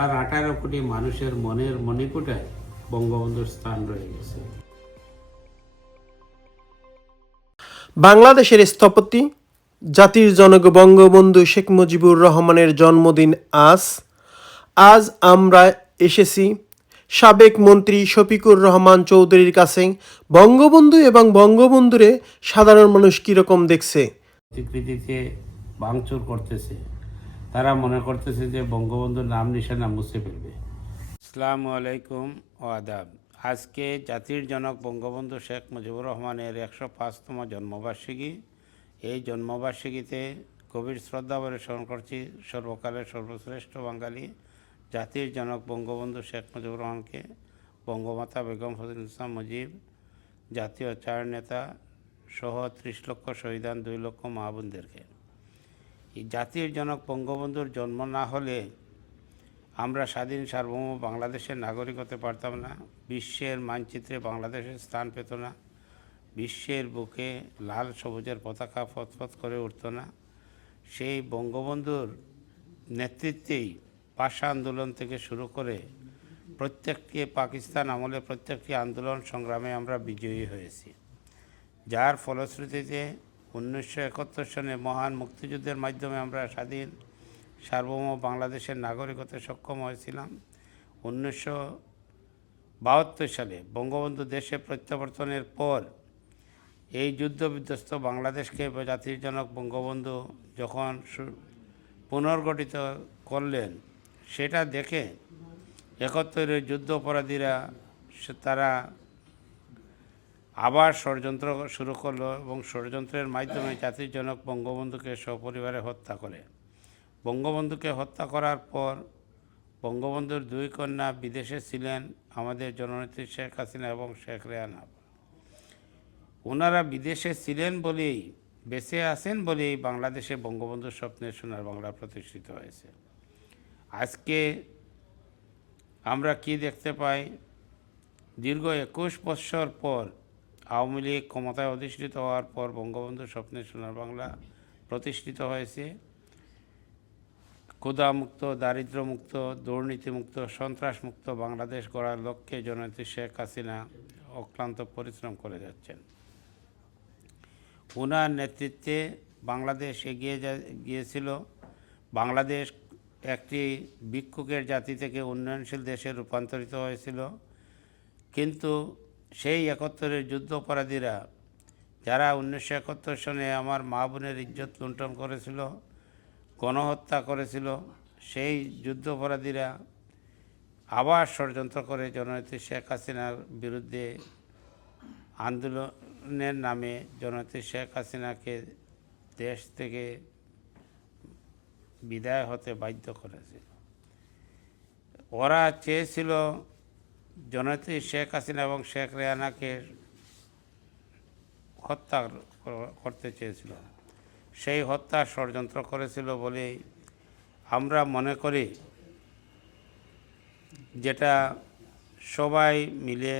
আর 18 কোটি মানুষের মনের মণিকূটায় বঙ্গবন্ধুর স্থান রয়ে গেছে। বাংলাদেশের স্থপতি জাতির জনক বঙ্গবন্ধু শেখ মুজিবুর রহমানের জন্মদিন আজ আমরা এসেছি সাবেক মন্ত্রী শফিকুর রহমান চৌধুরীর কাছে বঙ্গবন্ধু এবং বঙ্গবন্ধুরে সাধারণ মানুষ কীরকম দেখছে। স্বীকৃতিতে ভাঙচুর করতেছে, তারা মনে করতেছে যে বঙ্গবন্ধুর নাম নিশানা মুছে ফেলবে। আসসালামু আলাইকুম ও আদাব। আজকে জাতির জনক বঙ্গবন্ধু শেখ মুজিবুর রহমানের 105তম জন্মবার্ষিকী। এই জন্মবার্ষিকীতে গভীর শ্রদ্ধা ভরে স্মরণ করছি সর্বকালের সর্বশ্রেষ্ঠ বাঙালি জাতির জনক বঙ্গবন্ধু শেখ মুজিবুর রহমানকে, বঙ্গমাতা বেগম ফজিলাতুন্নেসা মুজিব, জাতীয় 4 নেতা সহ 30 লক্ষ শহীদান, 2 লক্ষ মা বোনদেরকে। এই জাতির জনক বঙ্গবন্ধুর জন্ম না হলে আমরা স্বাধীন সার্বভৌম বাংলাদেশের নাগরিক হতে পারতাম না। বিশ্বের মানচিত্রে বাংলাদেশের স্থান পেত না। বিশ্বের বুকে লাল সবুজের পতাকা ফতফত করে উঠত না। সেই বঙ্গবন্ধুর নেতৃত্বেই ভাষা আন্দোলন থেকে শুরু করে প্রত্যেকটি পাকিস্তান আমলে প্রত্যেকটি আন্দোলন সংগ্রামে আমরা বিজয়ী হয়েছি, যার ফলশ্রুতিতে 1971 সনে মহান মুক্তিযুদ্ধের মাধ্যমে আমরা স্বাধীন সার্বভৌম বাংলাদেশের নাগরিক হতে সক্ষম হয়েছিলাম। 1972 সালে বঙ্গবন্ধু দেশে প্রত্যাবর্তনের পর এই যুদ্ধবিধ্বস্ত বাংলাদেশকে জাতির জনক বঙ্গবন্ধু যখন পুনর্গঠিত করলেন, সেটা দেখে 71-এর যুদ্ধ অপরাধীরা তারা আবার ষড়যন্ত্র শুরু করলো এবং ষড়যন্ত্রের মাধ্যমে জাতির জনক বঙ্গবন্ধুকে সপরিবারে হত্যা করে। বঙ্গবন্ধুকে হত্যা করার পর বঙ্গবন্ধুর 2 কন্যা বিদেশে ছিলেন, আমাদের জননেত্রী শেখ হাসিনা এবং শেখ রেহানা। ওনারা বিদেশে ছিলেন বলেই, বেঁচে আছেন বলেই বাংলাদেশে বঙ্গবন্ধুর স্বপ্নের সোনার বাংলা প্রতিষ্ঠিত হয়েছে। আজকে আমরা কি দেখতে পাই? দীর্ঘ 21 বৎসর পর আওয়ামী লীগ ক্ষমতায় অধিষ্ঠিত হওয়ার পর বঙ্গবন্ধুর স্বপ্নের সোনার বাংলা প্রতিষ্ঠিত হয়েছে। ক্ষুধামুক্ত, দারিদ্র্যমুক্ত, দুর্নীতিমুক্ত, সন্ত্রাসমুক্ত বাংলাদেশ গড়ার লক্ষ্যে জননেত্রী শেখ হাসিনা অক্লান্ত পরিশ্রম করে যাচ্ছেন। ওনার নেতৃত্বে বাংলাদেশ এগিয়ে গিয়েছিল। বাংলাদেশ একটি ভিক্ষুকের জাতি থেকে উন্নয়নশীল দেশে রূপান্তরিত হয়েছিল। কিন্তু সেই 71-এর যুদ্ধ অপরাধীরা, যারা 1971 সনে আমার মা বোনের ইজ্জত লুণ্ঠন করেছিল, গণহত্যা করেছিল, সেই যুদ্ধ অপরাধীরা আবার ষড়যন্ত্র করে জননেত্রী শেখ হাসিনার বিরুদ্ধে আন্দোলনের নামে জননেত্রী শেখ হাসিনাকে দেশ থেকে বিদায় হতে বাধ্য করেছে। ওরা চেয়েছিল জননেত্রী শেখ হাসিনা এবং শেখ রেহানাকে হত্যা করতে চেয়েছিল। সেই হত্যার ষড়যন্ত্র করেছিল বলেই আমরা মনে করি, যেটা সবাই মিলে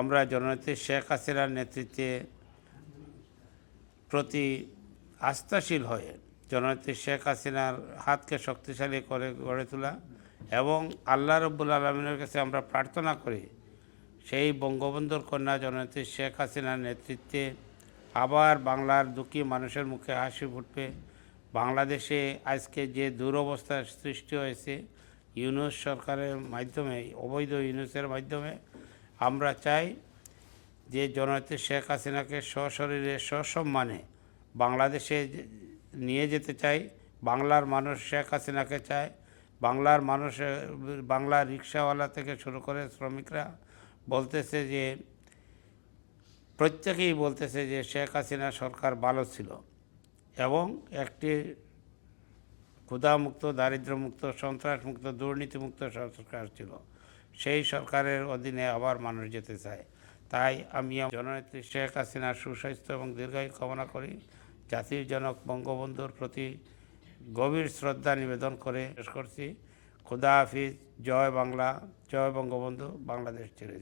আমরা জননেত্রী শেখ হাসিনার নেতৃত্বে প্রতি আস্থাশীল হয়ে জননেত্রী শেখ হাসিনার হাতকে শক্তিশালী করে গড়ে তোলা এবং আল্লাহ রব্বুল আলমিনের কাছে আমরা প্রার্থনা করি সেই বঙ্গবন্ধুর কন্যা জননেত্রী শেখ হাসিনার নেতৃত্বে আবার বাংলার দুঃখী মানুষের মুখে হাসি ফুটবে। বাংলাদেশে আজকে যে দুরবস্থার সৃষ্টি হয়েছে ইউনূস সরকারের মাধ্যমে, অবৈধ ইউনূসের মাধ্যমে, আমরা চাই যে জননেত্রী শেখ হাসিনাকে সশরীরে সসম্মানে বাংলাদেশে নিয়ে যেতে চাই। বাংলার মানুষ শেখ হাসিনাকে চায়। বাংলার মানুষ, বাংলার রিক্সাওয়ালা থেকে শুরু করে শ্রমিকরা বলতেছে যে, প্রত্যেকেই বলতেছে যে শেখ হাসিনা সরকার ভালো ছিল এবং একটি ক্ষুধামুক্ত, দারিদ্র্যমুক্ত, সন্ত্রাসমুক্ত, দুর্নীতিমুক্ত সরকার ছিল। সেই সরকারের অধীনে আবার মানুষ যেতে চায়। তাই আমি জননেত্রী শেখ হাসিনার সুস্বাস্থ্য এবং দীর্ঘায়ু কামনা করি। জাতির জনক বঙ্গবন্ধুর প্রতি গভীর শ্রদ্ধা নিবেদন করে শেষ করছি। খুদা হাফিজ। জয় বাংলা, জয় বঙ্গবন্ধু। বাংলাদেশ ছেড়ে